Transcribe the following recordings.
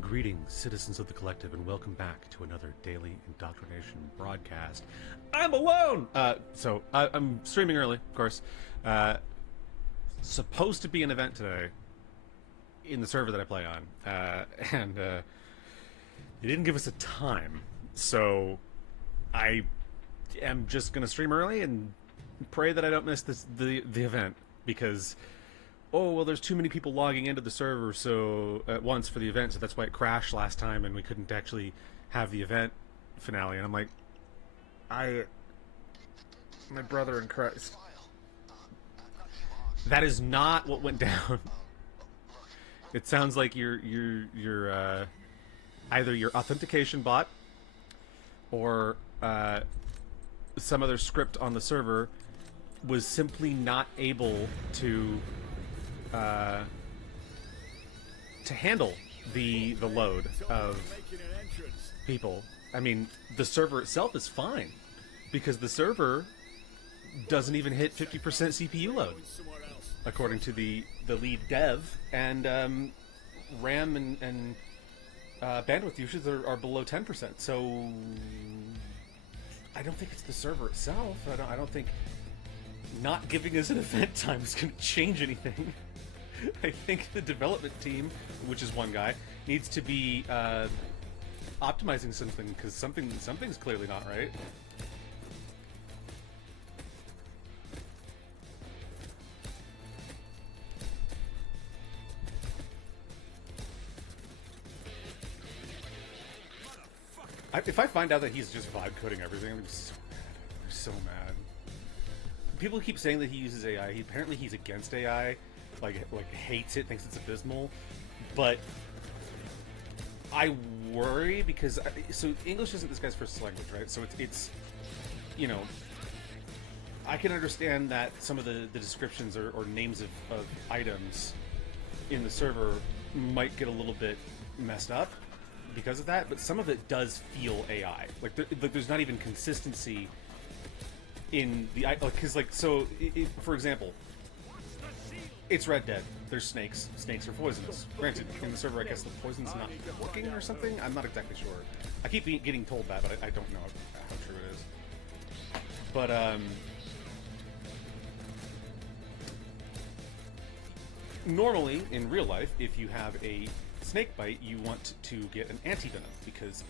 Greetings, citizens of the collective, and welcome back to another daily indoctrination broadcast. I'm alone! I'm streaming early, of course. Supposed to be an event today in the server that I play on, and they didn't give us a time, so I am just going to stream early and pray that I don't miss the event, because oh, well, there's too many people logging into the server at once for the event, so that's why it crashed last time and we couldn't actually have the event finale. And I'm like, my brother in Christ. That is not what went down. It sounds like your either your authentication bot or some other script on the server was simply not able to handle the load of people. I mean, the server itself is fine because the server doesn't even hit 50% CPU load, according to the lead dev, and RAM and bandwidth usage are below 10%. So I don't think it's the server itself. I don't think not giving us an event time is going to change anything. I think the development team, which is one guy, needs to be optimizing something, because something's clearly not right. If I find out that he's just vibe coding everything, I'm so mad. I'm so mad. people keep saying that he uses AI. Apparently he's against AI, like hates it, thinks it's abysmal. But I worry because so English isn't this guy's first language, right? So it's you know, I can understand that some of the descriptions or names of items in the server might get a little bit messed up because of that, but some of it does feel AI. Like there's not even consistency in the because for example, it's Red Dead. There's snakes. Snakes are poisonous. Granted, in the server, I guess the poison's not working or something. I'm not exactly sure. I keep getting told that, but I don't know how true it is. But normally in real life, if you have a snake bite, you want to get an anti-venom because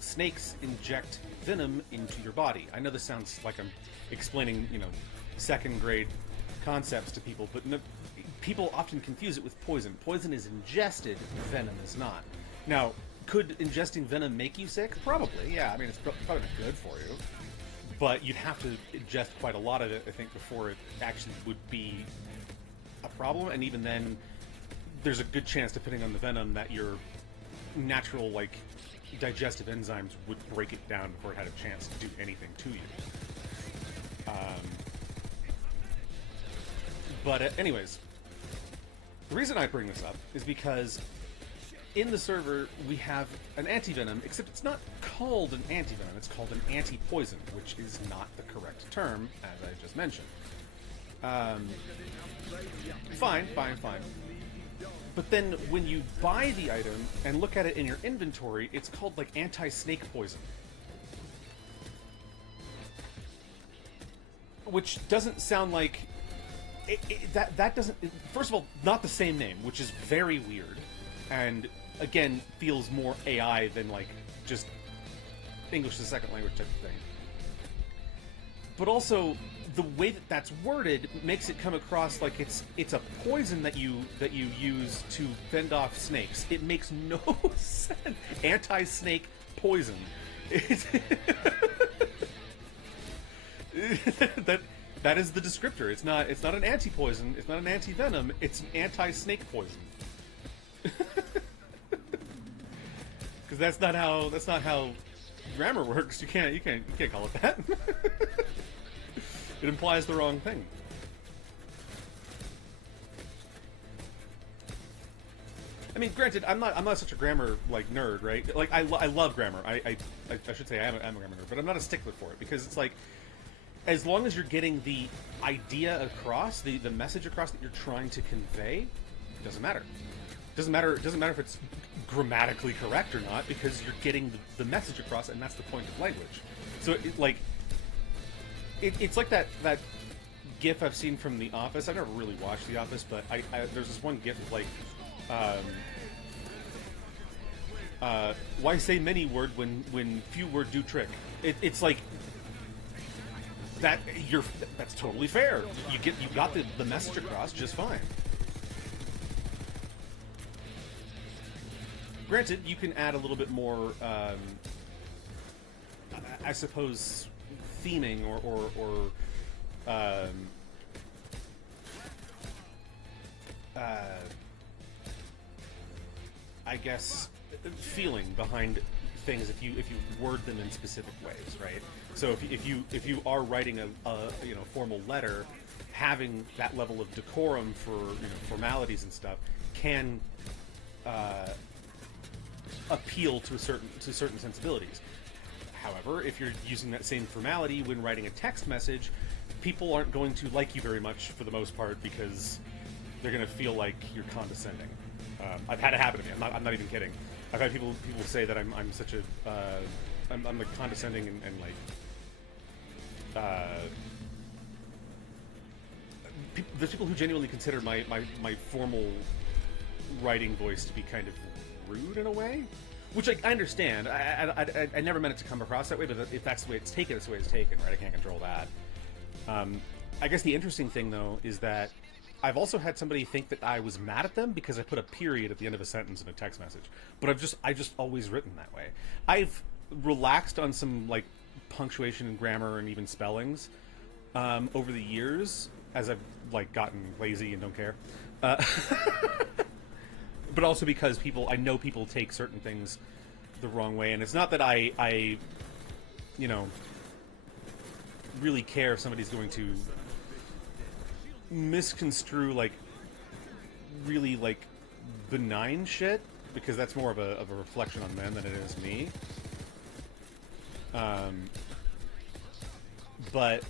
snakes inject venom into your body. I know this sounds like I'm explaining, second grade concepts to people, but no, people often confuse it with poison. Poison is ingested, venom is not. Now, could ingesting venom make you sick? Probably, yeah. I mean, it's probably not good for you. But you'd have to ingest quite a lot of it, I think, before it actually would be a problem. And even then, there's a good chance, depending on the venom, that your natural, digestive enzymes would break it down before it had a chance to do anything to you. Anyways, the reason I bring this up is because in the server we have an anti-venom, except it's not called an anti-venom, it's called an anti-poison, which is not the correct term, as I just mentioned. Fine. But then when you buy the item and look at it in your inventory, it's called anti-snake poison. Which doesn't sound like... that doesn't... First of all, not the same name, which is very weird. And, again, feels more AI than, just English as a second language type of thing. But also, the way that that's worded makes it come across like it's a poison that you use to fend off snakes. It makes no sense. Anti-snake poison. That is the descriptor. It's not an anti-poison. It's not an anti-venom. It's an anti-snake poison. Because that's not how grammar works. You can't call it that. It implies the wrong thing. I mean, granted, I'm not such a grammar nerd, right? I love grammar. I should say I'm a grammar nerd, but I'm not a stickler for it because it's as long as you're getting the idea across, the message across that you're trying to convey, it doesn't matter. It doesn't matter if it's grammatically correct or not, because you're getting the message across, and that's the point of language. So it's like that GIF I've seen from The Office. I've never really watched The Office, but there's this one GIF of why say many word when few word do trick. It's like that. That's totally fair. You got the message across just fine. Granted, you can add a little bit more, I suppose, theming or I guess feeling behind things if you word them in specific ways, right? So if you are writing a formal letter, having that level of decorum for formalities and stuff can appeal to certain sensibilities. However, if you're using that same formality when writing a text message, people aren't going to like you very much for the most part because they're going to feel like you're condescending. I've had it happen to me. I'm not even kidding. I've had people say that I'm such a I'm condescending and there's people who genuinely consider my formal writing voice to be kind of rude in a way, which I understand. I never meant it to come across that way, but if that's the way it's taken, it's the way it's taken, right? I can't control that. I guess the interesting thing, though, is that I've also had somebody think that I was mad at them because I put a period at the end of a sentence in a text message, but I've just always written that way. I've relaxed on some punctuation and grammar and even spellings, over the years as I've like gotten lazy and don't care. Uh, but also because I know people take certain things the wrong way, and it's not that I you know, really care if somebody's going to misconstrue like really like benign shit, because that's more of a reflection on them than it is me. But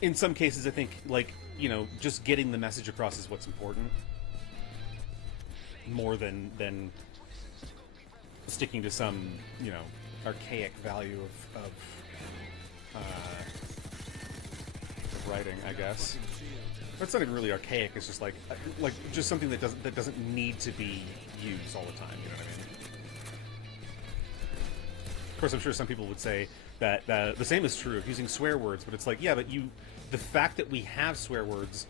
in some cases, I think, like, you know, just getting the message across is what's important, more than sticking to some, you know, archaic value of writing, I guess. But it's not even really archaic. It's just like just something that doesn't need to be used all the time. You know what I mean? Of course, I'm sure some people would say that the same is true of using swear words, but it's like, yeah, but the fact that we have swear words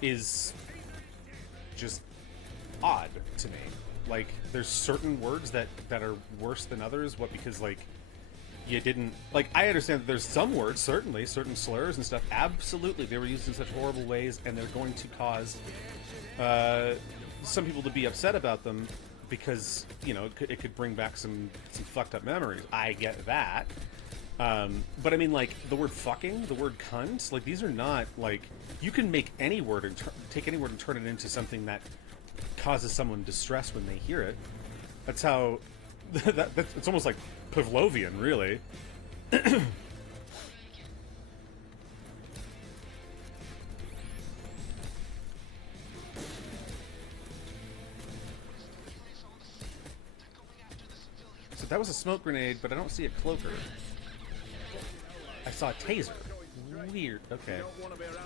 is just odd to me. Like, there's certain words that are worse than others. What, because like you didn't, like, I understand that there's some words, certainly certain slurs and stuff, absolutely they were used in such horrible ways, and they're going to cause some people to be upset about them, because, you know, it could bring back some fucked up memories. I get that. But I mean, like, the word fucking, the word cunt, like, these are not, like, you can make any word and take any word and turn it into something that causes someone distress when they hear it. That's how, it's almost like Pavlovian, really. So that was a smoke grenade, but I don't see a cloaker. I saw a taser. Weird. Okay.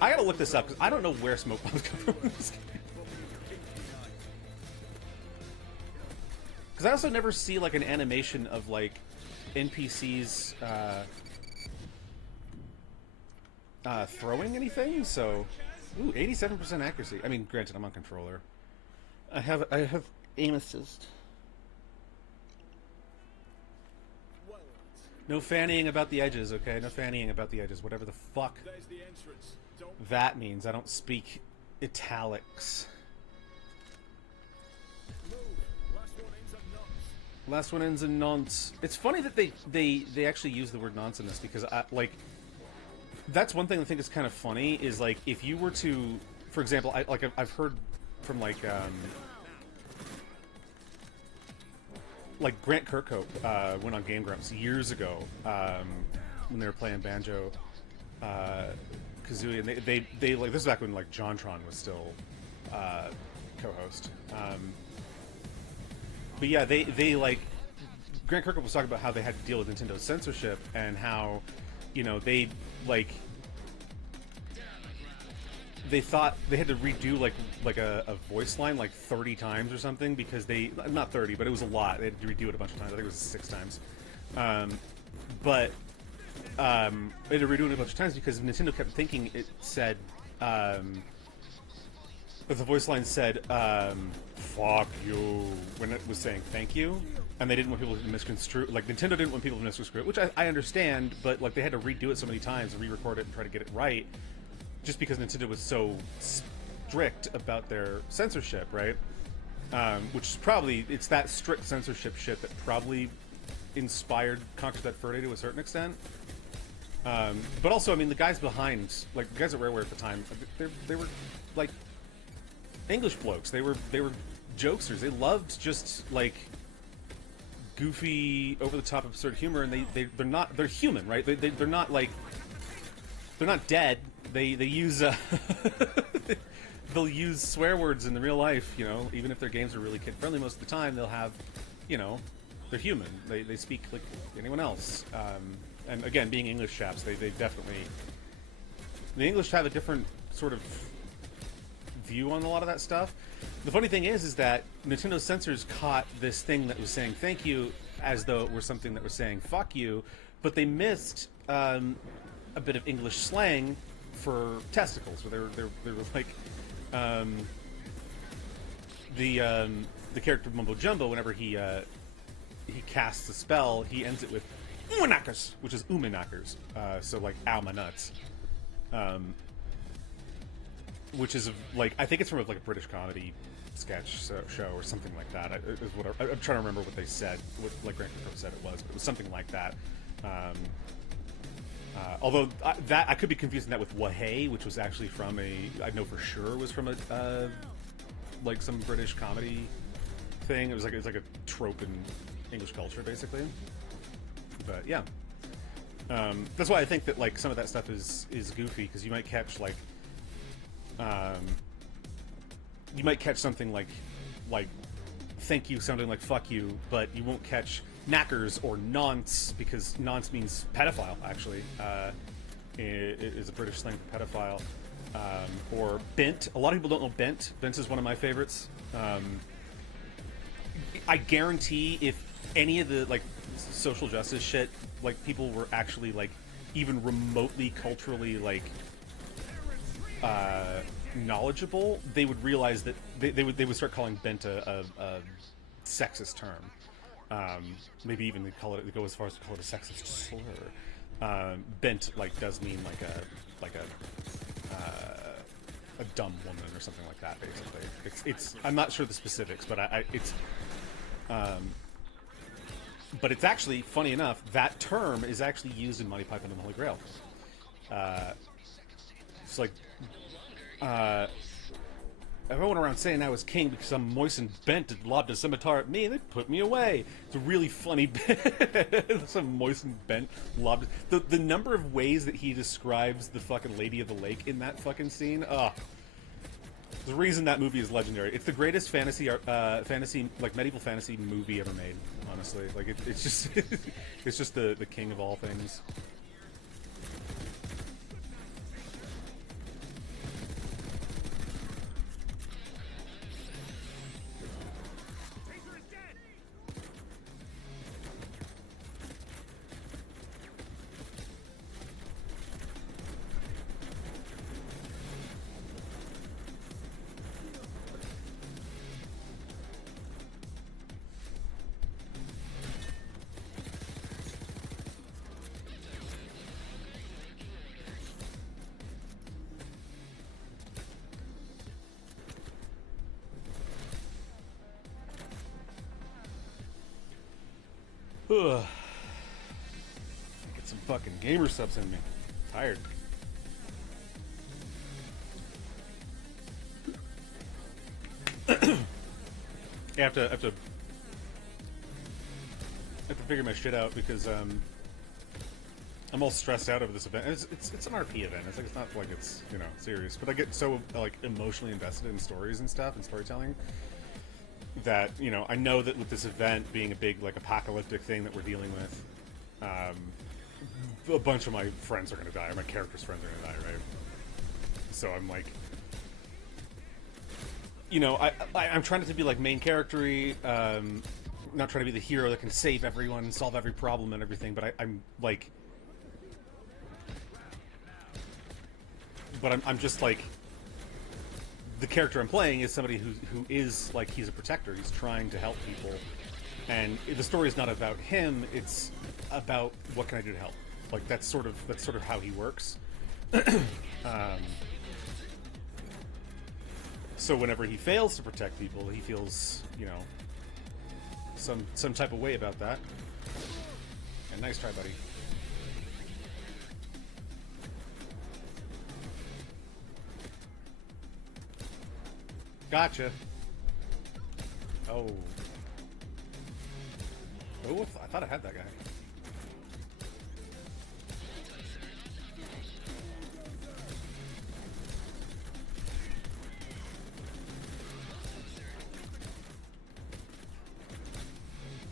I gotta look this up, because I don't know where smoke bombs come from in this game. Because I also never see, like, an animation of, like, NPCs throwing anything, so... Ooh, 87% accuracy. I mean, granted, I'm on controller. I have aim assist. No fannying about the edges, okay? No fannying about the edges, whatever the fuck that means. I don't speak italics. Last one ends in nonce. It's funny that they actually use the word nonce in this, because like, that's one thing I think is kind of funny, is like, if you were to, for example, I've heard from like Grant Kirkhope went on Game Grumps years ago when they were playing Banjo Kazooie, and they like, this is back when like JonTron was still co-host. But yeah, they like, Grant Kirkhope was talking about how they had to deal with Nintendo's censorship, and how, you know, they thought they had to redo like a voice line like 30 times or something, because not 30, but it was a lot. They had to redo it a bunch of times. I think it was 6 times. But they had to redo it a bunch of times because Nintendo kept thinking it said, but the voice line said, fuck you, when it was saying thank you. And they didn't want people to misconstrue, like, Nintendo didn't want people to misconstrue it, which I understand, but, like, they had to redo it so many times and re-record it and try to get it right, just because Nintendo was so strict about their censorship, right? Which is probably, it's that strict censorship shit that probably inspired Conquer That Fur Day to a certain extent. But also, I mean, the guys behind, like, the guys at Rareware at the time, they were, like, English blokes. They were jokesters. They loved just, like, goofy, over-the-top, absurd humor, and they're human, right? They're not, like, they're not dead. They use, they'll use swear words in the real life, you know, even if their games are really kid-friendly most of the time, they'll have, you know, they're human. They speak like anyone else. And again, being English chaps, they definitely, the English have a different sort of view on a lot of that stuff. The funny thing is that Nintendo censors caught this thing that was saying thank you as though it were something that was saying fuck you, but they missed a bit of English slang for testicles, where they were like, the character Mumbo Jumbo, whenever he casts a spell, he ends it with Umanakers, which is umanakers. So like ow my nuts. Which is like, I think it's from like a British comedy sketch show or something like that. Is what I'm trying to remember what they said, what like Grant Kirkhope said it was, but it was something like that. Although that I could be confusing that with Wahey, which was actually from I know for sure was from a like some British comedy thing. It was like a trope in English culture, basically. But yeah, that's why I think that like some of that stuff is goofy, because you might catch like something like thank you sounding like fuck you, but you won't catch knackers or nonce, because nonce means pedophile, actually. It is a British slang for pedophile. Or bent. A lot of people don't know bent. Bent is one of my favorites. I guarantee if any of the like social justice shit, like people were actually like even remotely culturally like knowledgeable, they would realize that they would start calling bent a sexist term. Maybe even they go as far as to call it a sexist slur. Bent like does mean like a dumb woman or something like that. Basically, it's I'm not sure the specifics, but but it's actually funny enough, that term is actually used in Monty Python and the Holy Grail. It's like everyone around saying I was king because I'm moist and bent and lobbed a scimitar at me and they put me away. It's a really funny bit. Some moist and bent lobbed. The number of ways that he describes the fucking Lady of the Lake in that fucking scene. The reason that movie is legendary. It's the greatest fantasy like medieval fantasy movie ever made. Honestly, like it's just it's just the king of all things. Ugh. Get some fucking gamer subs in me. I'm tired. I have to figure my shit out because I'm all stressed out over this event. And it's an RP event. It's like it's not like it's serious, but I get so like emotionally invested in stories and stuff and storytelling that I know that with this event being a big like apocalyptic thing that we're dealing with, a bunch of my friends are going to die, or my characters' friends are going to die, right? So I'm like, I'm trying not to be like main charactery, not trying to be the hero that can save everyone, solve every problem and everything, but I'm like, but I'm just like, the character I'm playing is somebody who is like, he's a protector. He's trying to help people, and the story is not about him. It's about what can I do to help. Like that's sort of how he works. So whenever he fails to protect people, he feels some type of way about that. And nice try, buddy. Gotcha. Oh. Oh, I thought I had that guy.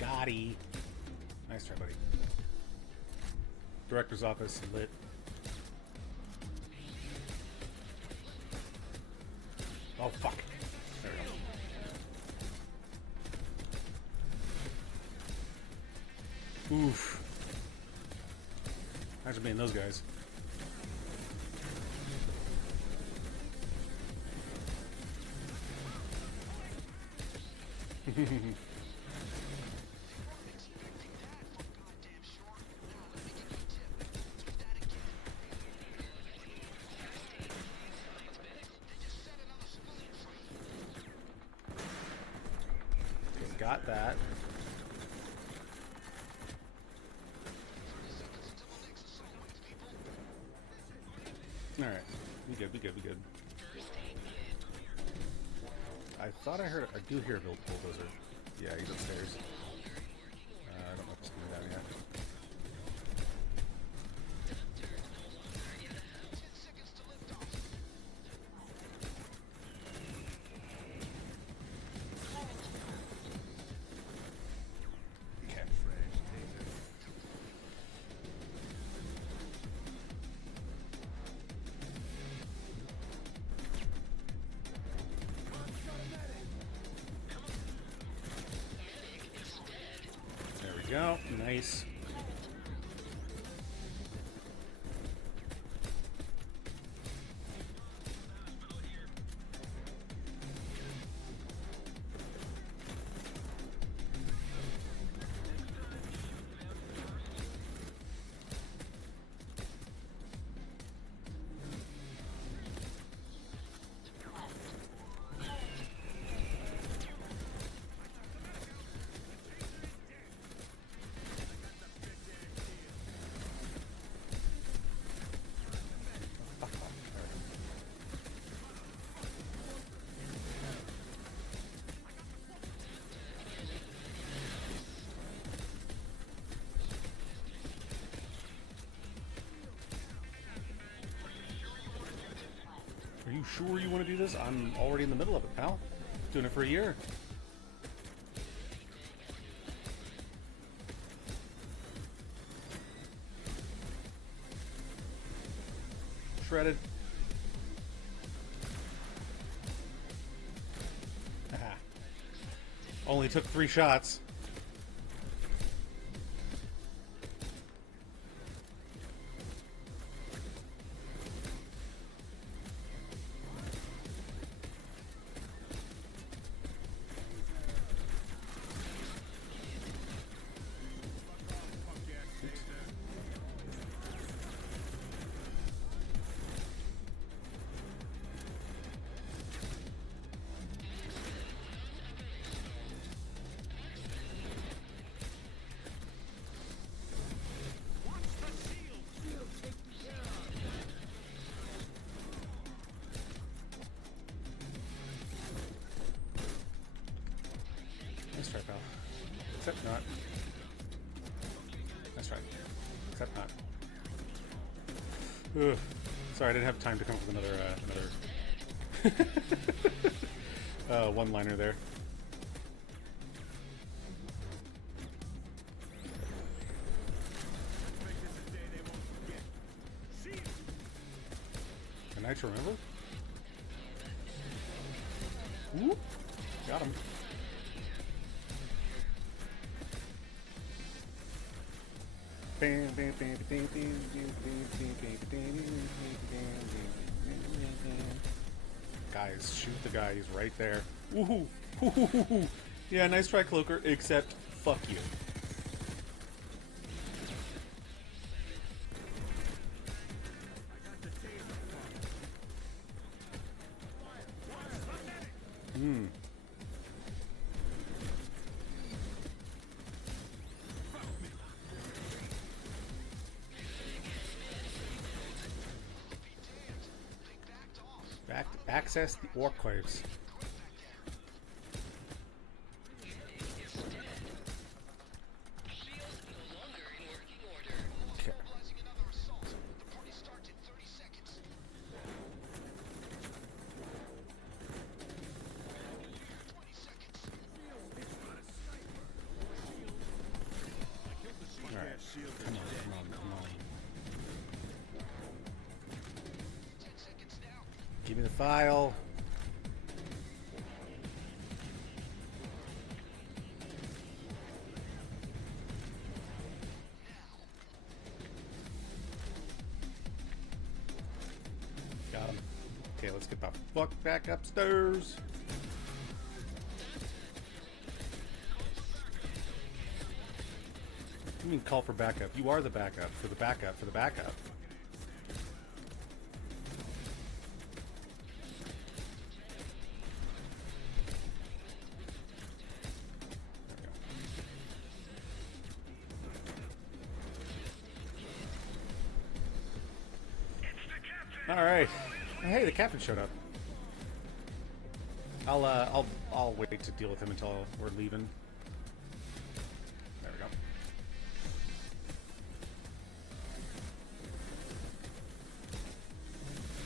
Gotti. Nice try, buddy. Director's office lit. Oh, fuck. There we go. Oof. Imagine being those guys. got that. Alright. We good, we good, we good. I thought I heard... I do hear a bulldozer. Yeah, he's upstairs. I don't know if it's coming down yet. Go. Nice. Are you sure you want to do this? I'm already in the middle of it, pal. Doing it for a year. Shredded. Aha. Only took 3 shots. Nice try, pal. Except not. That's right. Except not. Ugh. Sorry, I didn't have time to come up with another one-liner there. A night to remember? Whoop. Got him. Guys, shoot the guy. He's right there. Woohoo! Woohoo! Yeah, nice try, Cloaker, except fuck you. Hmm. Access the archives. Okay. All right. Come on. Give me the file. Got him. Okay, let's get the fuck back upstairs. You mean call for backup? You are the backup for the backup for the backup. All right. Hey, the captain showed up. I'll wait to deal with him until we're leaving. There we go.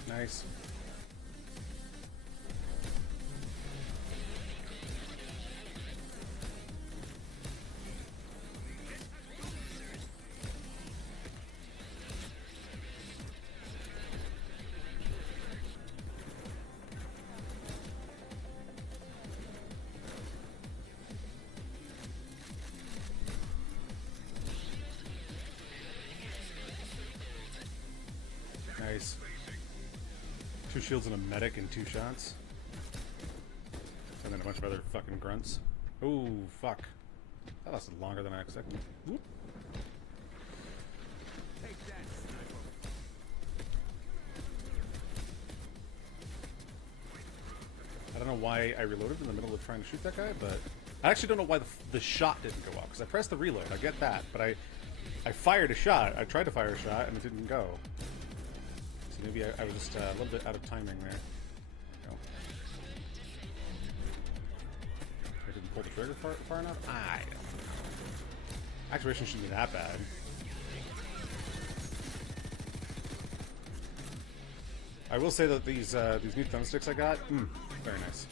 Nice. Nice. 2 shields and a medic in 2 shots. And then a bunch of other fucking grunts. Ooh, fuck. That lasted longer than I expected. Whoop. I don't know why I reloaded in the middle of trying to shoot that guy, but I actually don't know why the shot didn't go off, because I pressed the reload. I get that, but I fired a shot. I tried to fire a shot, and it didn't go. So maybe I was just a little bit out of timing there. No. I didn't pull the trigger far enough? I don't know. Activation shouldn't be that bad. I will say that these new thumbsticks I got, very nice.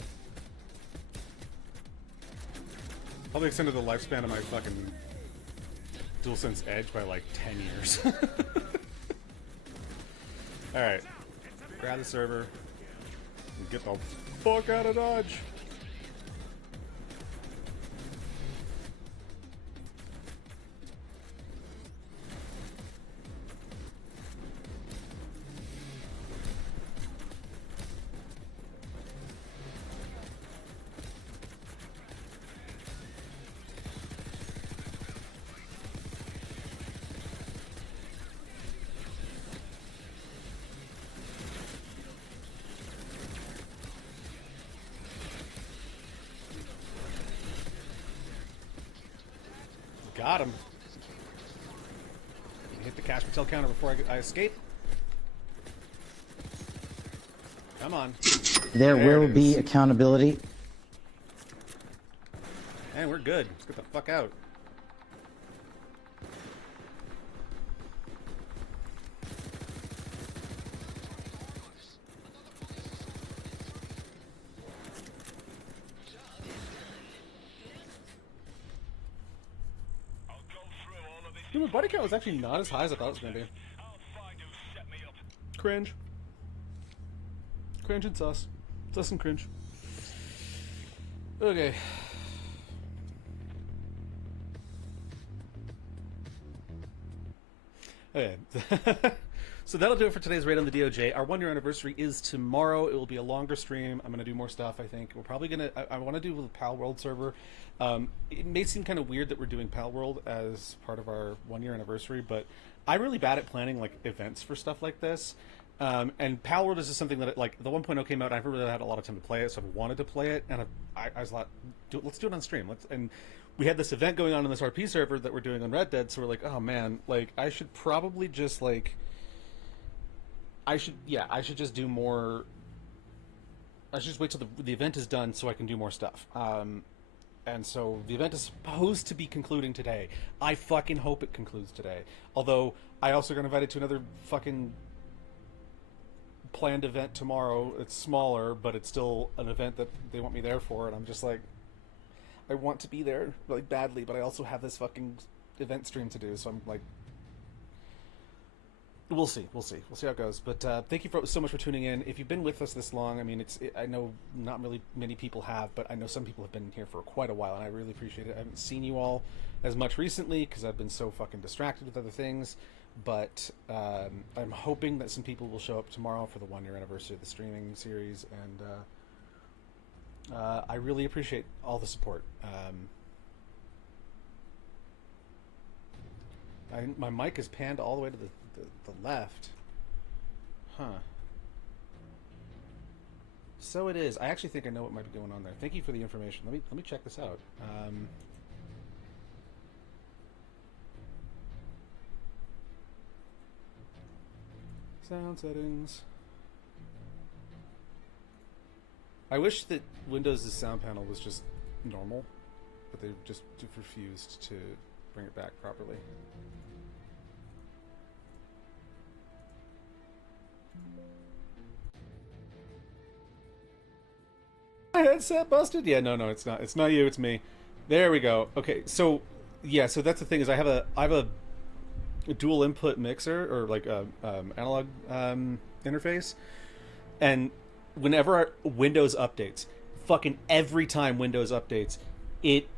Probably extended the lifespan of my fucking DualSense Edge by like 10 years. Alright. Grab the server. And get the fuck out of Dodge. Got him. Hit the cash patel counter before I escape. Come on. There will be accountability. And we're good. Let's get the fuck out. Dude, my body count was actually not as high as I thought it was going to be. Cringe. Cringe and sus. Sus and cringe. Okay. Okay. So that'll do it for today's Raid on the DOJ. Our 1-year anniversary is tomorrow. It will be a longer stream. I'm going to do more stuff, I think. We're probably going to... I want to do the Pal World server. It may seem kind of weird that we're doing Pal World as part of our 1-year anniversary, but I'm really bad at planning like events for stuff like this. And Pal World is just something that, like, the 1.0 came out, and I never really had a lot of time to play it, so I wanted to play it, and I was like, let's do it on stream. And we had this event going on this RP server that we're doing on Red Dead, so we're like, oh man, like, I should probably just, like... I should just do more... I should just wait till the event is done so I can do more stuff. And so the event is supposed to be concluding today. I fucking hope it concludes today. Although, I also got invited to another fucking planned event tomorrow. It's smaller, but it's still an event that they want me there for, and I'm just like, I want to be there really badly, but I also have this fucking event stream to do, so I'm like, we'll see how it goes. But thank you so much for tuning in. If you've been with us this long, I mean, I know not really many people have, but I know some people have been here for quite a while, and I really appreciate it. I haven't seen you all as much recently because I've been so fucking distracted with other things, but I'm hoping that some people will show up tomorrow for the 1-year anniversary of the streaming series, and I really appreciate all the support. My mic is panned all the way to the left. Huh. So it is. I actually think I know what might be going on there. Thank you for the information. Let me check this out. Sound settings. I wish that Windows' sound panel was just normal, but they just refused to bring it back properly. My headset busted? Yeah, no, it's not. It's not you. It's me. There we go. Okay, so yeah, so that's the thing is I have a dual input mixer or like a analog interface, and whenever Windows updates, fucking every time Windows updates, it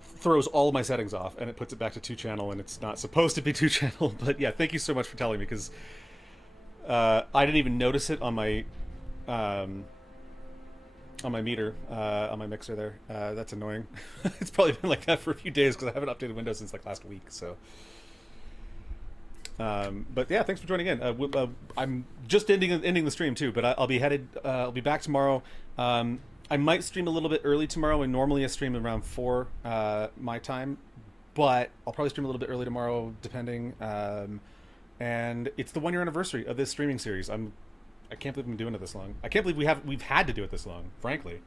throws all of my settings off and it puts it back to 2-channel, and it's not supposed to be 2-channel. But yeah, thank you so much for telling me, because I didn't even notice it on my meter, on my mixer there. That's annoying. It's probably been like that for a few days because I haven't updated Windows since like last week. So, but yeah, thanks for joining in. I'm just ending the stream too, but I'll be headed. I'll be back tomorrow. I might stream a little bit early tomorrow, and normally I stream around 4 my time, but I'll probably stream a little bit early tomorrow, depending. And it's the 1-year anniversary of this streaming series. I can't believe I'm doing it this long. I can't believe we've had to do it this long, frankly.